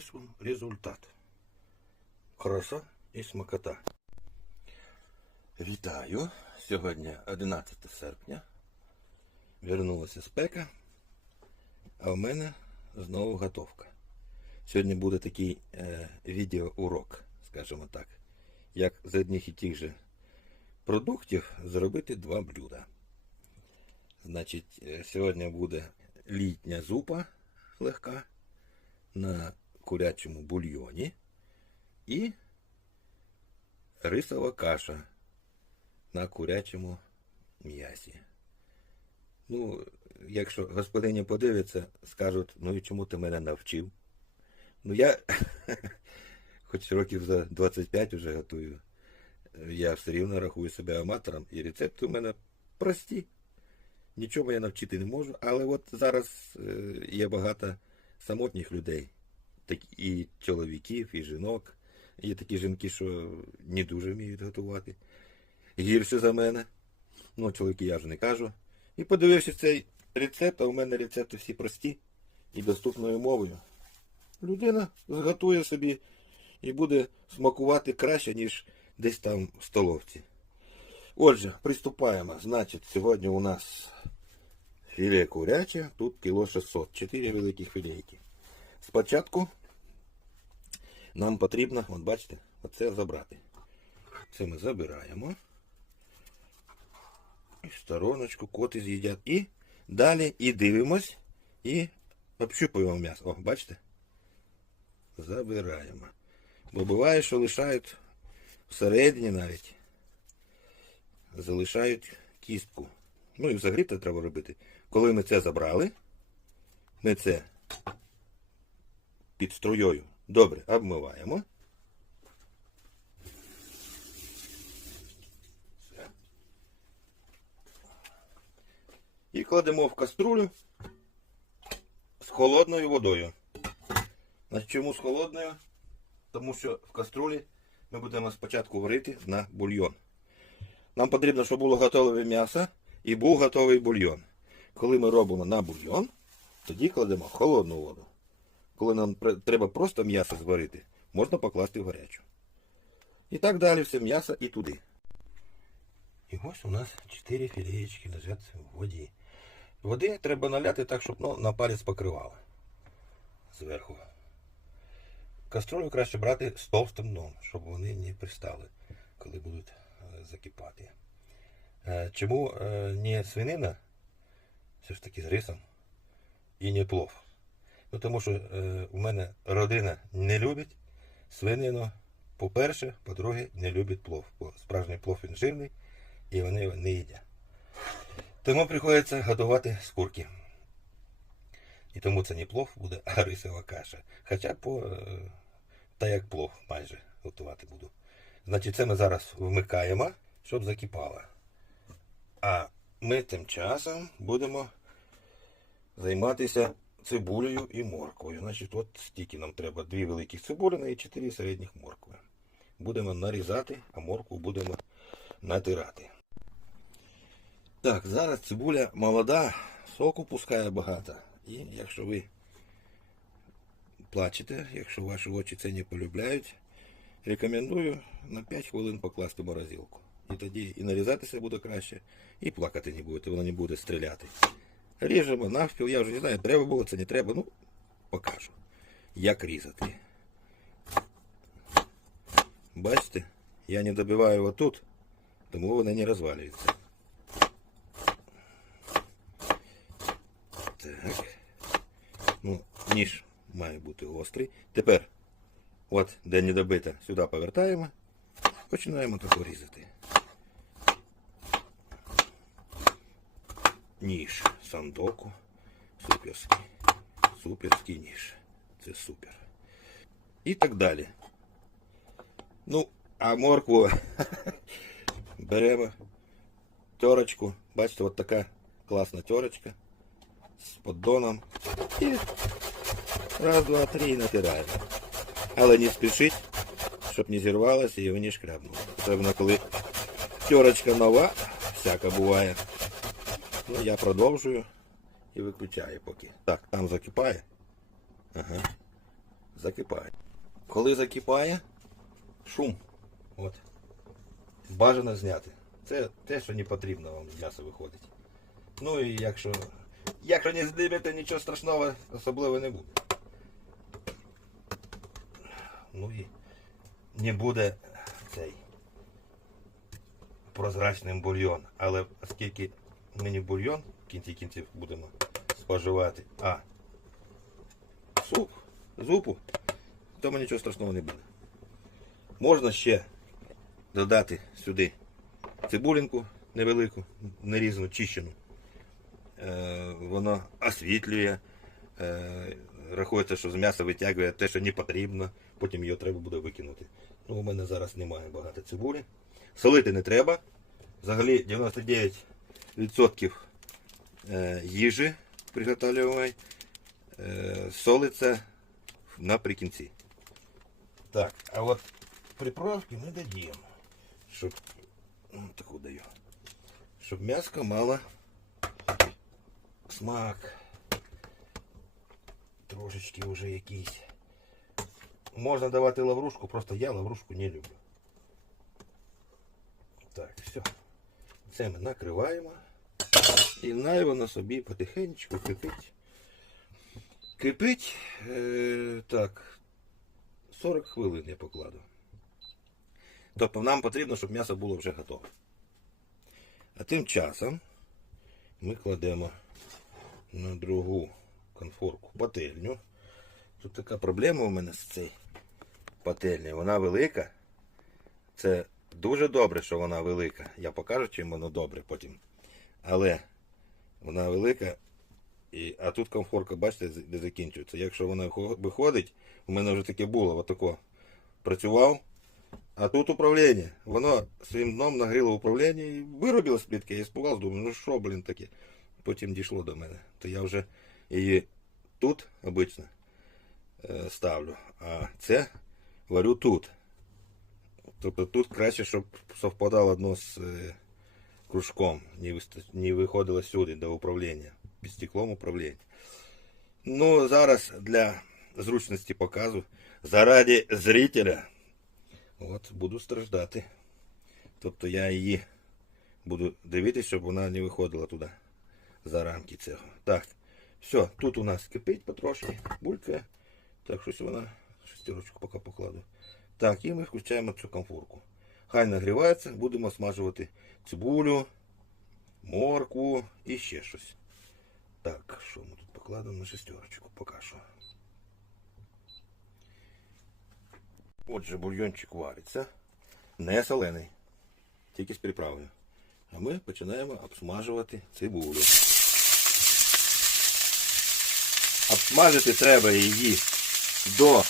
ось вам результат. Краса і смакота. Вітаю! Сьогодні 11 серпня. Вернулася спека, а в мене знову готовка. Сьогодні буде такий е, відеоурок, скажімо так, як з одних і тих же продуктів зробити два блюда. Значить, е, сьогодні буде літня зупа легка на курячому бульйоні і рисова каша на курячому м'ясі. Ну, якщо господині подивиться, скажуть, ну і чому ти мене навчив? Ну я, хоч років за 25 вже готую, я все рівно рахую себе аматором, і рецепти у мене прості. Нічого я навчити не можу, але от зараз е, є багато самотніх людей, так і чоловіків, і жінок. Є такі жінки, що не дуже вміють готувати. Гірше за мене. Ну, чоловіки я вже не кажу. І подивився цей рецепт, а у мене рецепти всі прості і доступною мовою. Людина зготує собі і буде смакувати краще, ніж десь там в столовці. Отже, приступаємо. Значить, сьогодні у нас філе куряче, тут кіло 600, 4 великих філейки. Спочатку нам потрібно, от бачите, оце забрати. Це ми забираємо. І в стороночку коти з'їдять. І далі і дивимось, і общупуємо м'ясо. О, бачите? Забираємо. Бо буває, що лишають всередині навіть. Залишають кістку. Ну і взагалі це треба робити. Коли ми це забрали, ми це під струєю добре обмиваємо. І кладемо в каструлю з холодною водою. Чому з холодною? Тому що в каструлі ми будемо спочатку варити на бульйон. Нам потрібно, щоб було готове м'ясо і був готовий бульйон. Коли ми робимо на бульйон, тоді кладемо холодну воду. Коли нам треба просто м'ясо зварити, можна покласти в гарячу. І так далі все м'ясо і туди. І ось у нас 4 філеєчки лежать в воді. Води треба наляти так, щоб ну, на палець покривало. Зверху. Каструлю краще брати з товстим дном, щоб вони не пристали, коли будуть е, закипати. Е, Чому е, не свинина, все ж таки з рисом, і не плов? Ну, тому що е, у мене родина не любить свинину. По-перше, по-друге, не любить плов. Бо справжній плов він жирний і вони його не їдять. Тому приходиться готувати з курки. І тому це не плов буде, а рисова каша. Хоча по е, та як плов майже готувати буду. Значить, це ми зараз вмикаємо, щоб закипало. А ми тим часом будемо займатися цибулею і морквою. Значить, от стільки нам треба дві великі цибулини і чотири середніх моркви. Будемо нарізати, а моркву будемо натирати. Так, зараз цибуля молода, соку пускає багато. І якщо ви плачете, якщо ваші очі це не полюбляють, рекомендую на 5 хвилин покласти морозилку. І тоді і нарізатися буде краще, і плакати не будете, воно не буде стріляти. Ріжемо навпіл, я вже не знаю, треба було це, не треба, ну, покажу, як різати. Бачите, я не добиваю отут, тому вони не розвалюються. Так. Ну, ніж має бути гострий. Тепер, от, де не добита, сюди повертаємо. Починаємо тако різати. Ніж сандоку. Суперський. Суперський ніж. Це супер. І так далі. Ну, а моркву беремо терочку. Бачите, от така класна терочка з поддоном. І раз, два, три і натираємо. Але не спішіть, щоб не зірвалося і не шкрябнули. Особливо коли терочка нова, всяка буває. Ну, я продовжую і виключаю поки. Так, там закипає. Ага. закипає. Коли закипає, шум. От. Бажано зняти. Це те, що не потрібно вам з м'яса виходить. Ну і якщо. Якщо не здибете, нічого страшного особливо не буде. Ну і не буде цей прозрачним бульйон. Але оскільки не бульйон в кінці кінців будемо споживати, а суп, зупу, тому нічого страшного не буде. Можна ще додати сюди цибулинку невелику, нарізану, чищену. Е, воно освітлює. Е, рахується, що з м'яса витягує те, що не потрібно, потім його треба буде викинути. Ну, у мене зараз немає багато цибулі. Солити не треба. Взагалі 99% е, їжі приготовлюваної е, солиться наприкінці. Так, а от приправки ми дадіємо, щоб ну, таку даю. Щоб м'яско мало смак. Трошечки вже якийсь. Можна давати лаврушку, просто я лаврушку не люблю. Так, все. Це ми накриваємо. І най воно собі потихеньку кипить. Кипить. Е, так. 40 хвилин я покладу. Тобто нам потрібно, щоб м'ясо було вже готове. А тим часом ми кладемо на другу конфорку пательню. Тут така проблема у мене з цією пательнею. Вона велика. Це дуже добре, що вона велика. Я покажу, чим воно добре потім. Але вона велика. І, а тут комфорка, бачите, де закінчується. Якщо вона хо- виходить, у мене вже таке було, отако працював. А тут управління. Воно своїм дном нагріло управління і виробило з. Я испугався, думаю, ну що, блін, таке. Потім дійшло до мене. То я вже її тут обично е, ставлю, а це варю тут. Тобто тут краще, щоб совпадало одно з е, кружком, не, виста- не виходило сюди до управління, під стеклом управління. Ну, зараз для зручності показу, заради зрителя, от буду страждати. Тобто я її буду дивитися, щоб вона не виходила туди за рамки цього. Так, все, тут у нас кипить потрошки, булькає. Так, щось вона шестерочку поки покладу. Так, і ми включаємо цю комфорку. Хай нагрівається, будемо смажувати цибулю, моркву і ще щось. Так, що ми тут покладемо на шестерочку поки що. Отже, бульйончик вариться. Не солений. Тільки з приправою. А ми починаємо обсмажувати цибулю. Обсмажити треба її до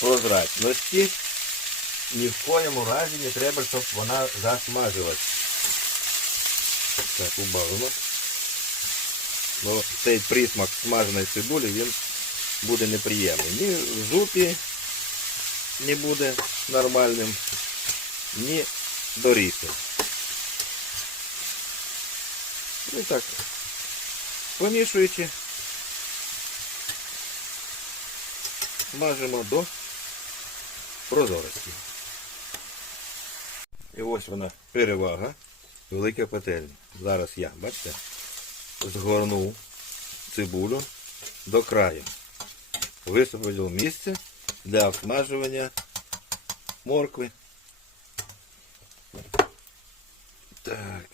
прозрачності. Ні в коєму разі не треба, щоб вона засмажилась. Так, убавимо. Бо цей присмак смаженої цибулі він буде неприємний. Ні в зупі не буде нормальним, ні до. Ну і так, помішуючи, смажимо до прозорості. І ось вона перевага, велика пательня. Зараз я, бачите, згорнув цибулю до краю. Висвободив місце для обсмажування моркви. Так.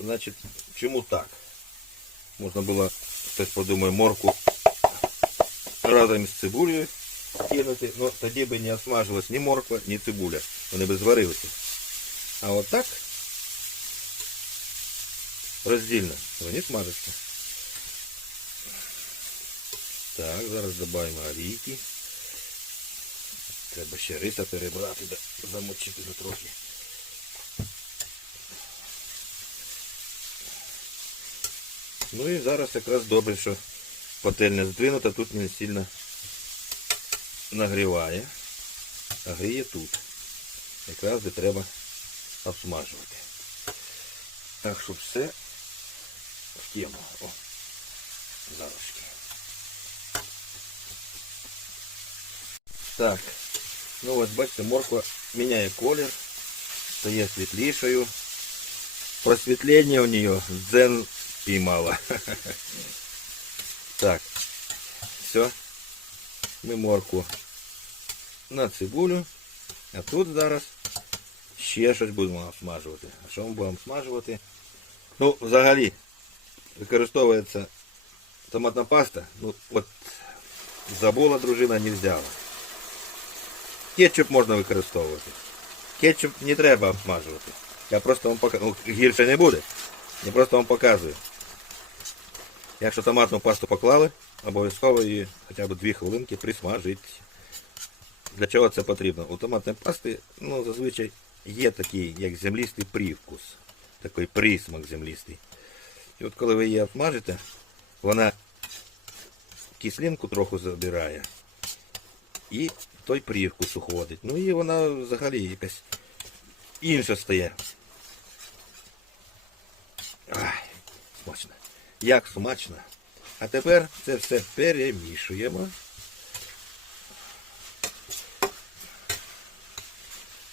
Значить, чому так? Можна було, хтось подумає, морку разом з цибулею кинути, ну тоді би не осмажилась ні морква, ні цибуля. Вони би зварилися. А от так роздільно вони смажаться. Так, зараз додаємо олійки. Треба ще риса перебрати, да, замочити за трохи. Ну і зараз якраз добре, що пательня здвинута, тут не сильно нагріває, а гріє тут. Якраз де треба обсмажувати. Так, щоб все в тему. О, залишки. Так. Ну ось бачите, морква міняє колір, стає світлішою. Просвітлення у нее дзен піймала. Так. Все. Ми моркву на цибулю. А тут зараз ще щось будемо смажувати. А що ми будемо смажувати? Ну, взагалі, використовується томатна паста. Ну, от забула дружина, не взяла. Кетчуп можна використовувати. Кетчуп не треба обсмажувати. Я просто вам показую. Ну, гірше не буде. Я просто вам показую. Якщо томатну пасту поклали, обов'язково її хоча б 2 хвилинки присмажить. Для чого це потрібно? У томатної пасти ну, зазвичай є такий, як землістий привкус. Такий присмак землістий. І от коли ви її обсмажите, вона кислинку трохи забирає. І той привкус уходить. Ну і вона взагалі якась інша стає. Ай, смачно. Як смачно. А тепер це все перемішуємо.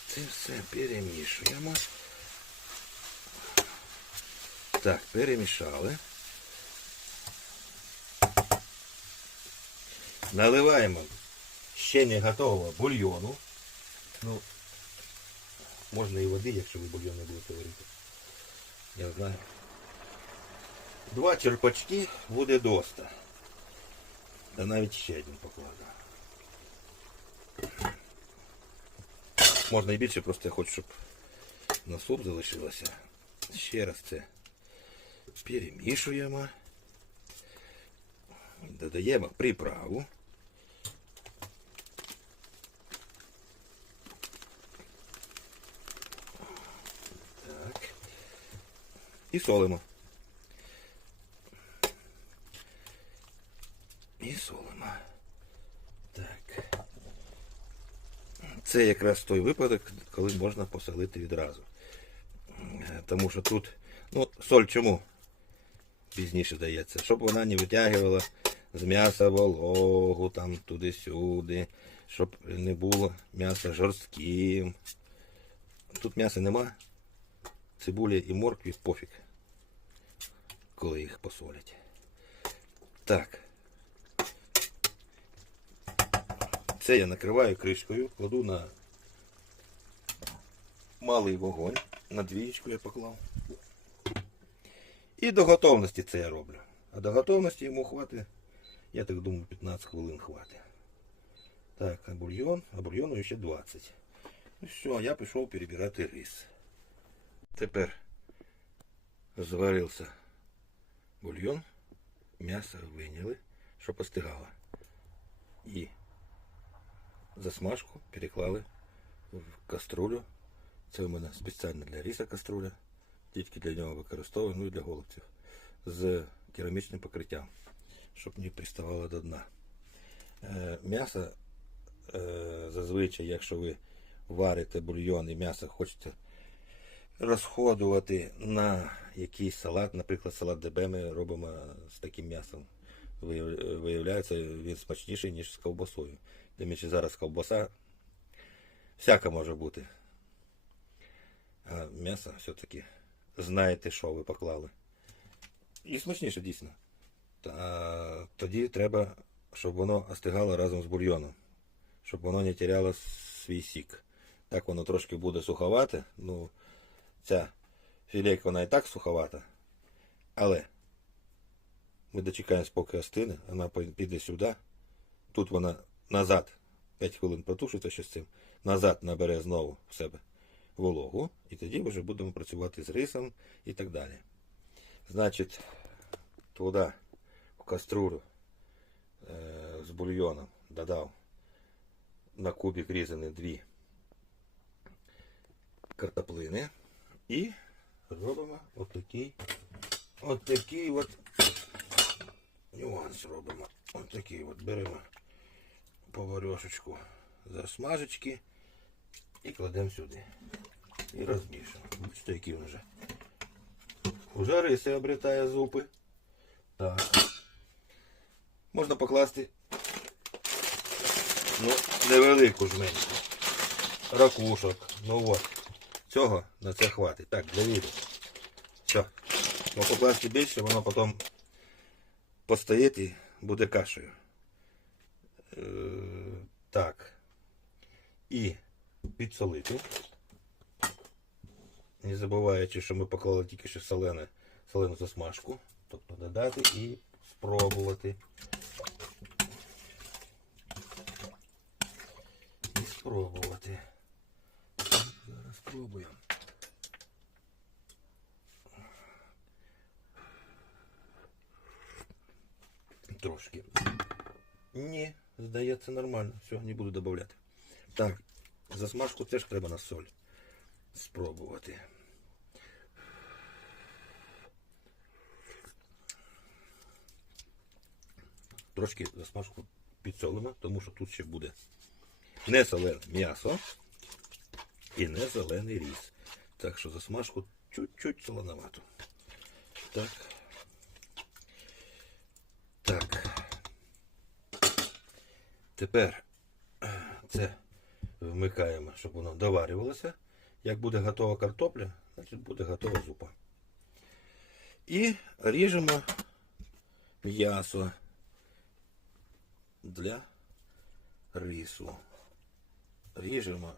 Це все перемішуємо. Так, перемішали. Наливаємо ще не готового бульйону. Ну, можна і води, якщо ви бульйон не будете варити. Я знаю. Два черпачки буде доста. Та навіть ще один покладу. Можна і більше, просто я хочу, щоб на суп залишилося. Ще раз це перемішуємо. Додаємо приправу. Так. І солимо. І солимо. Так. Це якраз той випадок, коли можна посолити відразу. Е, Тому що тут, ну, соль чому пізніше дається, щоб вона не витягувала з м'яса вологу, там туди-сюди, щоб не було м'яса жорстким. Тут м'яса нема, цибулі і моркві пофіг, коли їх посолять. Так. Це я накриваю кришкою, кладу на малий вогонь. На двієчку я поклав. І до готовності це я роблю. А до готовності йому хватить, я так думаю, 15 хвилин хватить. Так, а бульйон, а бульйону ще 20. Ну все, я пішов перебирати рис. Тепер зварився бульйон, м'ясо виняли, щоб остигало. І засмажку переклали в каструлю. Це у мене спеціально для риса каструля. Тільки для нього використовую, ну і для голубців. З керамічним покриттям, щоб не приставало до дна. Е, м'ясо е, зазвичай, якщо ви варите бульйон і м'ясо хочете розходувати на якийсь салат, наприклад, салат ДБ ми робимо з таким м'ясом. Виявляється, він смачніший, ніж з ковбасою. Тим більше зараз ковбаса всяка може бути. А м'ясо все-таки знаєте, що ви поклали. І смачніше дійсно. Та, тоді треба, щоб воно остигало разом з бульйоном. Щоб воно не теряло свій сік. Так воно трошки буде суховате. Ну, ця філейка вона і так суховата. Але ми дочекаємось, поки остине, вона піде сюди. Тут вона назад 5 хвилин протушиться ще з цим. Назад набере знову в себе вологу. І тоді вже будемо працювати з рисом і так далі. Значить, туди, в каструлю е, з бульйоном додав на кубик різані дві картоплини. І робимо отакий, отакий от нюанс робимо. Отакий от беремо поварьошечку засмажечки і кладемо сюди. І розмішуємо. Бачите, який він вже. Уже риси обретає зупи. Так. Можна покласти Ну, невелику жменьку. Ракушок. Ну от. Цього на це хватить. Так, для віду. Все. Бо покласти більше, воно потім постоїть і буде кашею. Е, так. І підсолити. Не забуваючи, що ми поклали тільки що солене, солену засмажку. Тобто додати і спробувати. І спробувати. Зараз спробуємо. Трошки. Ні, здається нормально. Все, не буду додавати. Так, засмажку теж треба на соль спробувати. Трошки засмажку підсолимо, тому що тут ще буде не солене м'ясо і не зелений ріс. Так що засмажку чуть-чуть солоновато. Так. Тепер це вмикаємо, щоб воно доварювалося. Як буде готова картопля, значить буде готова зупа. І ріжемо м'ясо для рису. Ріжемо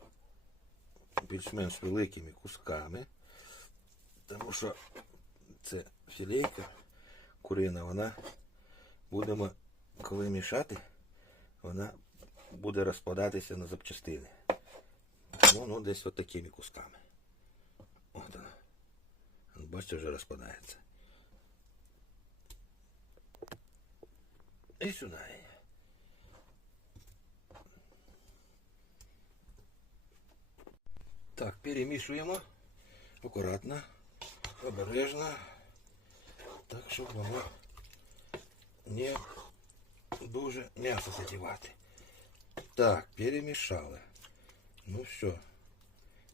більш-менш великими кусками, тому що це філейка курина, вона будемо, коли мішати, вона буде розпадатися на запчастини. Тому ну, десь от такими кусками. От вона. Бачите, вже розпадається. І сюди. Так, перемішуємо акуратно, обережно, так, щоб воно не дуже м'ясо задівати. Так, перемішали. Ну що,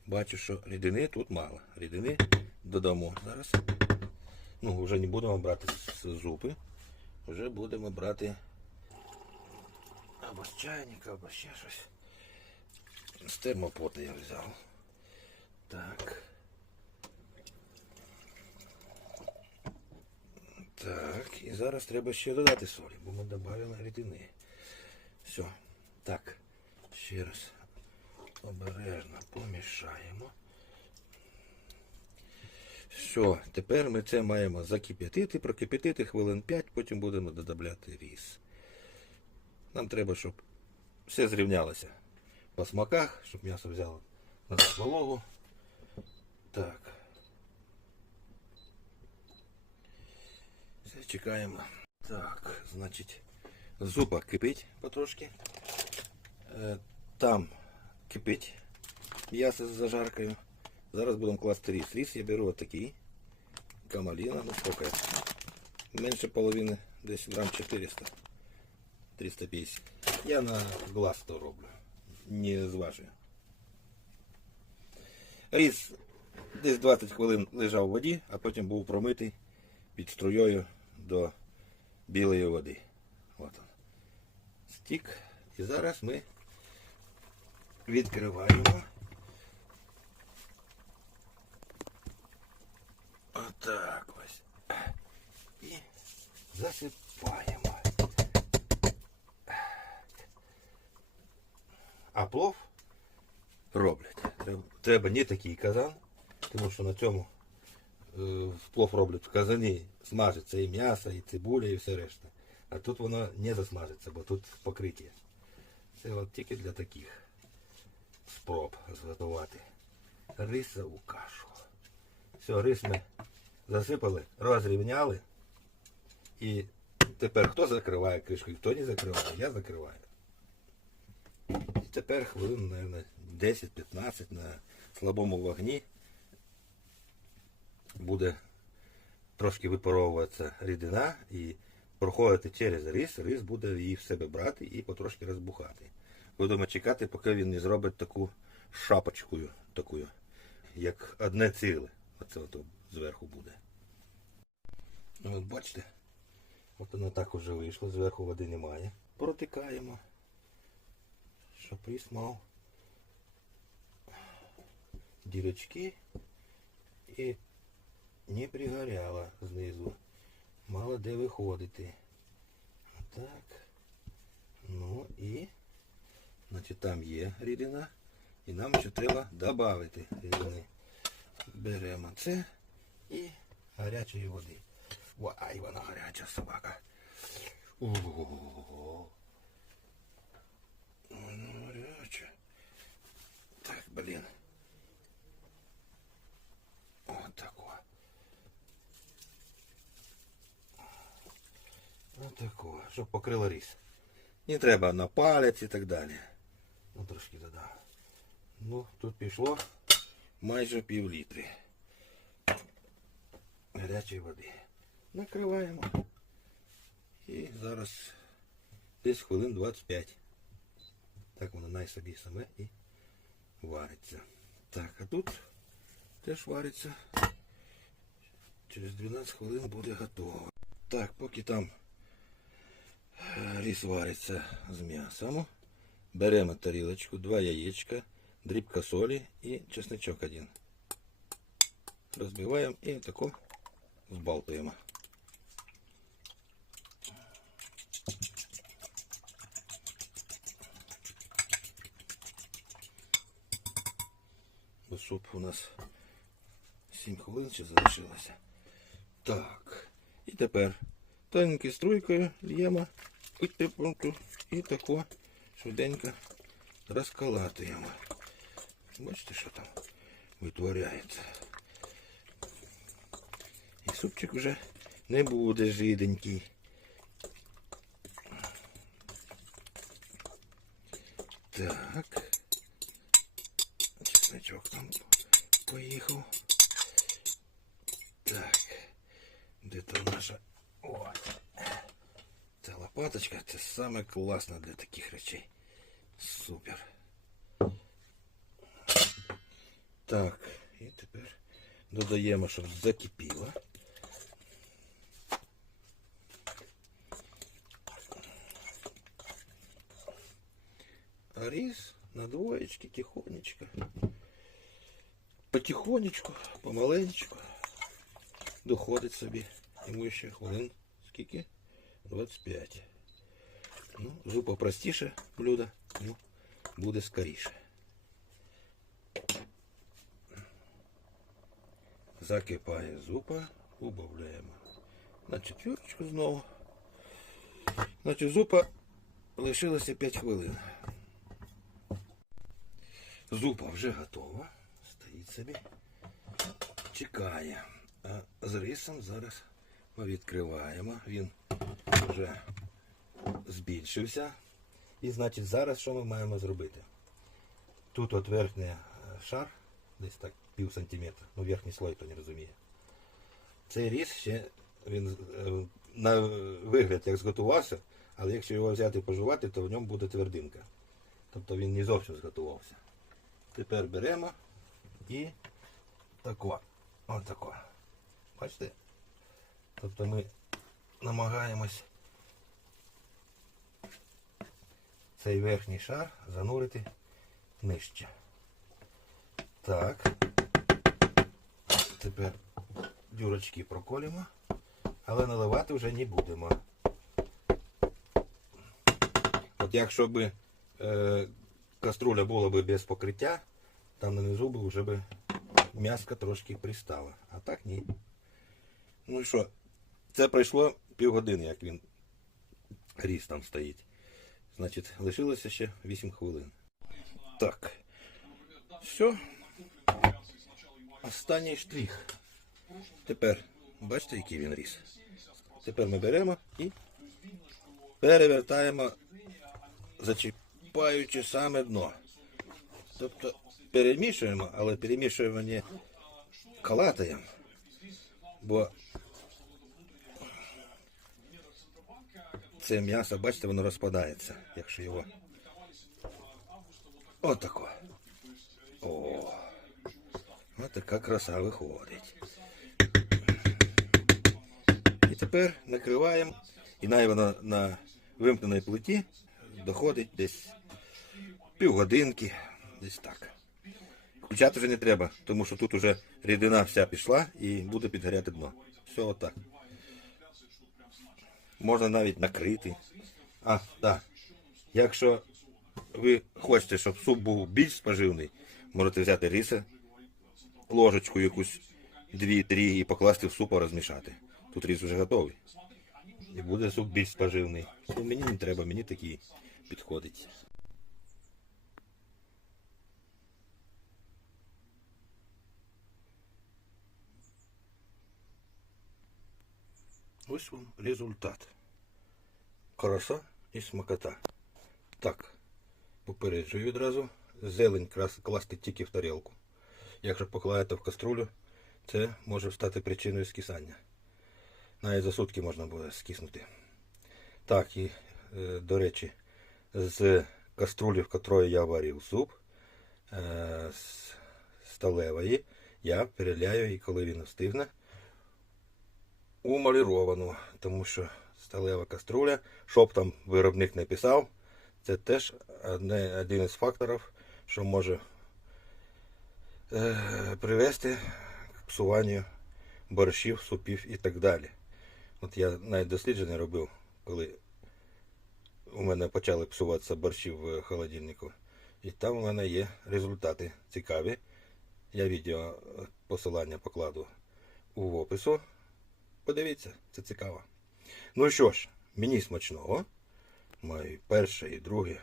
бачу, що рідини тут мало. Рідини додамо зараз. Ну, вже не будемо брати зупи. Вже будемо брати або з чайника, або ще щось. З термопота я взяв. Так. Так, і зараз треба ще додати солі, бо ми додали рідини. Все. Так, ще раз обережно помішаємо. Все, тепер ми це маємо закип'ятити, прокип'ятити хвилин 5, потім будемо додавати ріс. Нам треба, щоб все зрівнялося по смаках, щоб м'ясо взяло на вологу. Так. Все, чекаємо. Так, значить, зупа кипить потрошки. Е, Там кипить м'ясо з зажаркою. Зараз будемо класти ріс. Ріс я беру отакий. Камаліна, ну сколько? Менше половини, десь грам 400. 350. Я на глаз то роблю. Не зважую. Ріс десь 20 хвилин лежав у воді, а потім був промитий під струєю до білої води. От он. Стік. І зараз ми відкриваємо. Отак ось. І засипаємо. А плов роблять. Треба не такий казан, тому що на цьому е, плов роблять в казані, смажиться і м'ясо, і цибуля, і все решта. А тут воно не засмажиться, бо тут покриття. Це от тільки для таких спроб зготувати рисову кашу. Все, рис ми засипали, розрівняли. І тепер хто закриває кришку, хто не закриває, я закриваю. І тепер хвилин, мабуть, 10-15 на слабому вогні буде трошки випаровуватися рідина і проходити через рис, рис буде її в себе брати і потрошки розбухати. Будемо чекати, поки він не зробить таку шапочкою, такою, як одне ціле. Оце ото зверху буде. От бачите, от воно так уже вийшло, зверху води немає. Протикаємо. щоб рис мав дірочки і не пригоряло знизу. Мало де виходити. Так. Ну і значить, там є рідина. І нам ще треба додати рідини. Беремо це і гарячої води. Ай, вона гаряча собака. Ого. Вона гаряча. Так, блін. Вот щоб покрило рис. Не треба на палець і так далі. Ну трошки додам. Ну, тут пішло майже пів літри гарячої води. Накриваємо. І зараз десь хвилин 25. Так воно най собі саме і вариться. Так, а тут теж вариться. Через 12 хвилин буде готово. Так, поки там е, рис вариться з м'ясом, беремо тарілочку, два яєчка, дрібка солі і чесничок один. Розбиваємо і тако збалтуємо. Суп у нас 7 хвилин ще залишилося. Так. І тепер тоненькою струйкою л'ємо і тепер- і тако швиденько розкалатуємо. Бачите, що там витворяється. І супчик вже не буде жиденький. Так. Чесночок там поїхав. Так. Де то наша. Лопаточка це саме класно для таких речей. Супер. Так, і тепер додаємо, щоб закипіло. А рис на двоєчки тихонечко. Потихонечку, помаленечку доходить собі. Йому ще хвилин скільки? 25. Ну, зупа простіше блюдо, ну, буде скоріше. Закипає зупа, убавляємо на четвірочку знову. Значить, зупа лишилося 5 хвилин. Зупа вже готова. Стоїть собі. Чекає. А з рисом зараз ми відкриваємо. Він вже збільшився. І значить зараз що ми маємо зробити? Тут от верхній е, шар, десь так пів сантиметра, ну верхній слой, то не розуміє. Цей рис ще він е, на вигляд як зготувався, але якщо його взяти пожувати, то в ньому буде твердинка. Тобто він не зовсім зготувався. Тепер беремо і тако. Отако. Бачите? Тобто ми намагаємось цей верхній шар занурити нижче. Так. Тепер дюрочки проколімо, але наливати вже не будемо. От якщо б е, каструля була б без покриття, там нанизу б вже б м'яска трошки пристала. А так ні. Ну і що, це пройшло півгодини, як він ріс там стоїть. Значить, лишилося ще 8 хвилин. Так. Все. Останній штрих. Тепер, бачите, який він ріс. Тепер ми беремо і перевертаємо, зачіпаючи саме дно. Тобто перемішуємо, але перемішуємо не калатаємо, бо це м'ясо, бачите, воно розпадається, якщо його. Отако. О, ось така краса виходить. І тепер накриваємо, і най воно на вимкненій плиті доходить десь півгодинки, десь так. Включати вже не треба, тому що тут уже рідина вся пішла і буде підгоряти дно. Все отак. Можна навіть накрити. А, так. Якщо ви хочете, щоб суп був більш споживний, можете взяти риса, ложечку якусь, дві-три і покласти в суп, а розмішати. Тут рис вже готовий. І буде суп більш споживний. Ну, мені не треба, мені такий підходить. Ось вам результат. Краса і смакота. Так, попереджую відразу. Зелень класти тільки в тарілку. Якщо покладете в каструлю, це може стати причиною скисання. Навіть за сутки можна буде скиснути. Так, і, е, до речі, з каструлі, в якої я варив суп, е, з сталевої, я переляю, і коли він остигне, у маліровану, тому що сталева каструля, щоб там виробник не писав, це теж один із факторів, що може е, привести к псуванню борщів, супів і так далі. От я навіть дослідження робив, коли у мене почали псуватися борщі в холодильнику. І там у мене є результати цікаві. Я відео е, посилання покладу у опису. Подивіться, це цікаво. Ну що ж, мені смачного. Маю перше і друге.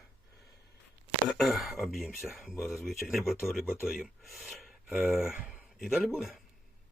Об'їмся, бо зазвичай либо то, либо то їм. Е, і далі буде.